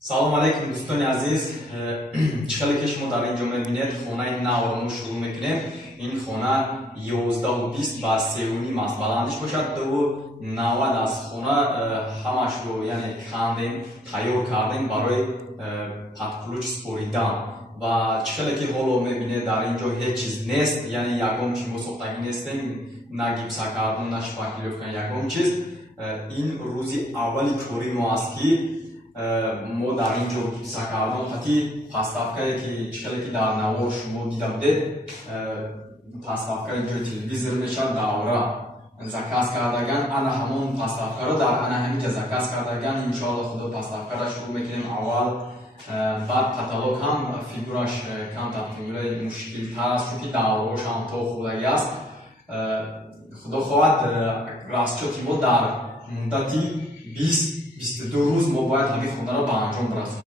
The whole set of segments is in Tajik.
салом алейкум дӯстони азиз, чихеле ки шумо дар ин ҷо мебинед хонаи навро мо шурӯъ мекунем. Ин хона 11:20 ба 3:30 аст. Баландиш бошад 2:90 аст. Хона ҳамашро яъне кандем, тайёр кардем барои падклуч споридан. Ва чихеле ки ҳоло мебинед дар ин ҷо ҳеҷ чиз нест, яъне ягон чиз мо сохтагӣ нестем, на гипса кардан, на шпаклёвка, ягон чиз. Ин рӯзи аввали кори мо аст ки мо дар ин ҷо гипса кардон, ҳатти паставкае ки чихеле ки дар навор шумо дида будед, паставка ин ҷои телевизор мешад давра заказ кардаган, ана ҳамон паставкаро дар ана ҳамин ҷа заказ кардаган. иншоалло худо паставкаро шурӯъ мекунем аввал. Баъд каталог ҳам фигураш камтар фигураи мушкилтар аст, чунки давраҳош ҳам то хурдагӣ аст. худо хоҳад расчёти мо дар муддати 20-22 рӯз мо бояд ҳамин хонаро ба анҷом расонем.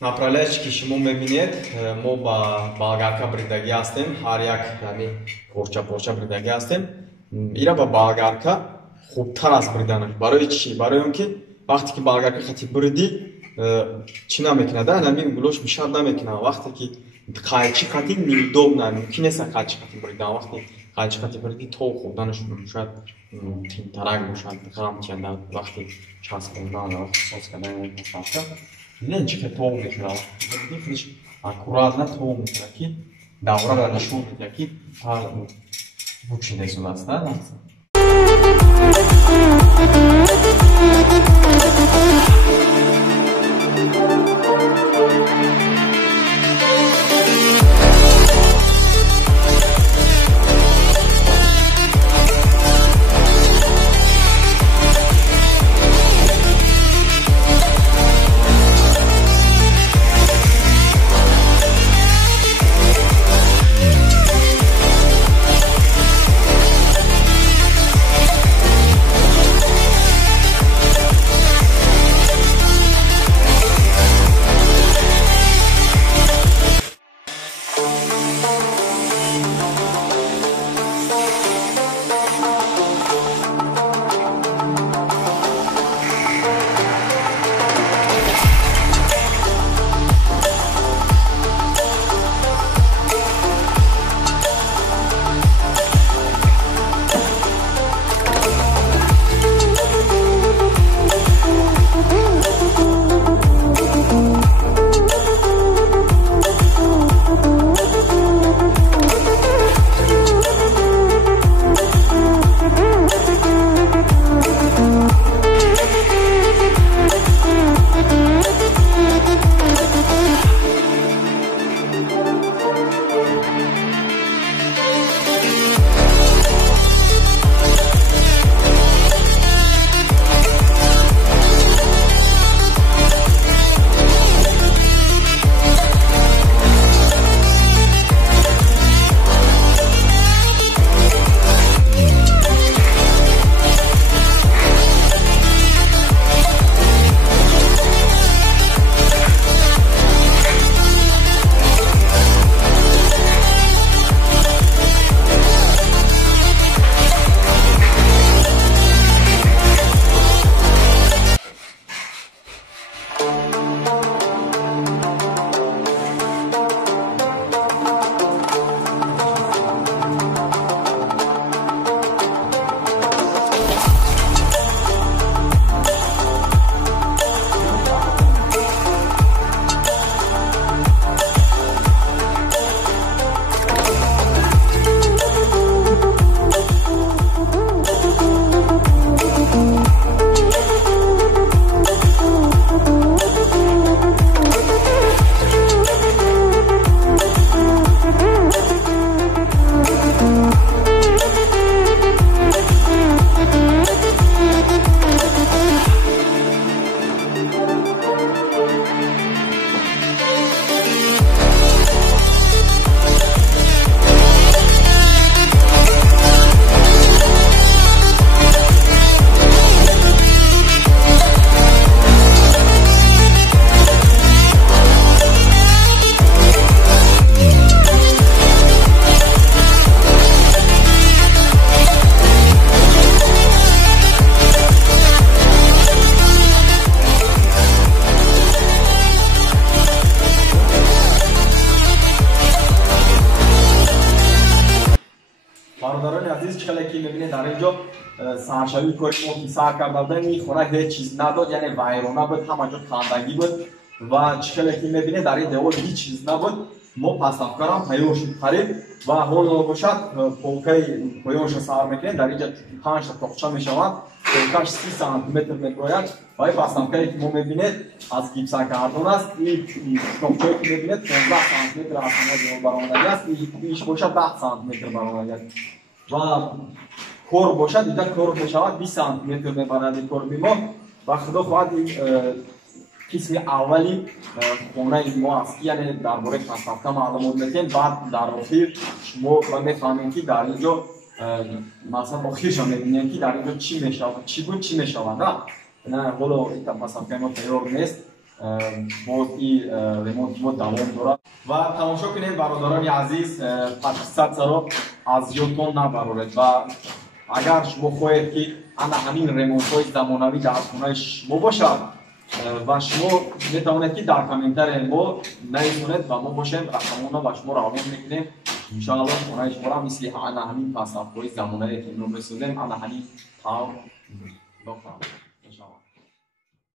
Направляючи ки шумо мебинед, мо ба болгарка бридагӣ ҳастем, ҳар як порча бридагӣ ҳастем. ира ба болгарка хубтар аст бриданаш. Барои чӣ? Барои он ки вақте ки болгарка хати бриди чӣ намекунад, намин гулош мишад намекунад. Вақте ки қайчи хати неудобна, мумкин нест қайчи хати бридан. Вақте қайчи хати бриди то хурданаш шояд тинтарак бошад, ғам канда вақте часпондан, вақте сос кардан паставка не чике тоғ мекунад. Худиш аккуратно тоғ мекунад ки давраро нишон медиҳад ки бучи несун аст. میبینید در اینجا سرشوی کاری ما که سر کرده بودن این خونه هیچ چیز نداد، یعنی ویرانه بود، همه جا خندگی بود و چکلی که میبینید در این دیوار هیچ چیز نبود. ما پس افکارم پیوش خرید و حال باشد پوکه پیوش سر میکنید در اینجا 5 تا تاقچه میشود، پوکش 30 سانتی متر میگوید و این پس افکاری که ما میبینید از گیپس کردون است. این تاقچه که میبینید 15 سانتی متر از همه دیوار برآمدگی است، ایش باشد 10 سانتی متر برآمدگی است و کور باشد اینجا کور میشود 20 سانتی متر میبرد این کور ما و خدا خواهد قسم اولی خانه ما است، یعنی درباره پس‌افتا معلومات میدیم، بعد در آخر شما میفهمید که در اینجا مثلا آخرش هم میبینید که در اینجا چی میشود، چی بود چی میشود. نه حالا این پس‌افتا ما تیار نیست، باز این ریمونت ما دوام دارد و تماشا کنید برادران عزیز. 800 سر از یوتون نبرورید و اگر شما خواهید که انا همین ریمونت های زمانوی در خانه شما باشد و شما میتوانید که در کامنتر ما نویسید و ما باشیم رقمونه و شما را روان میکنیم. انشاءالله خانه شما را مثل همین پس‌افکاری زمانوی که ما میسازیم انا همین تاو